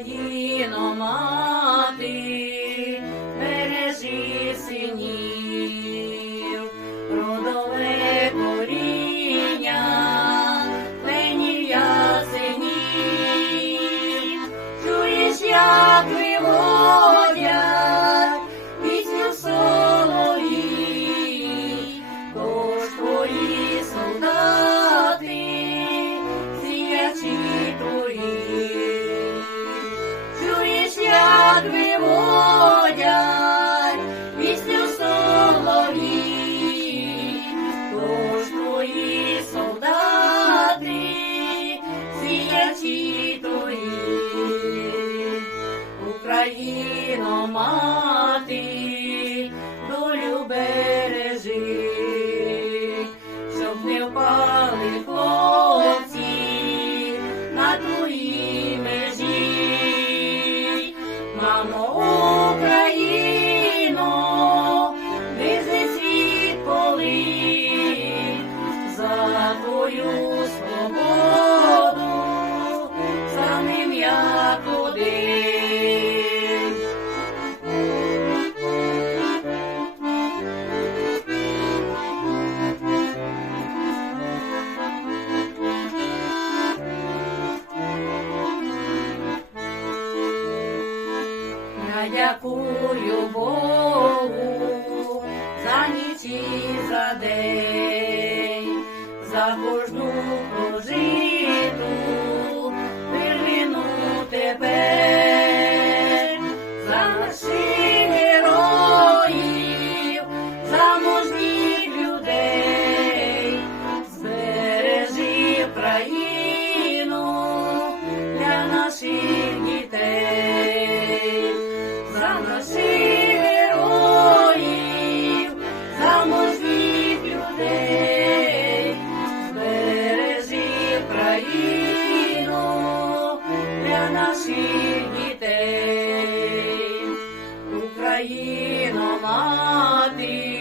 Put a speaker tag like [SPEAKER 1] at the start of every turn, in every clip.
[SPEAKER 1] Україно мати, бережи синів. Namo дякую Богу за ніч і за день. Україно мати.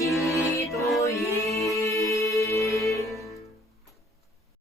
[SPEAKER 1] you.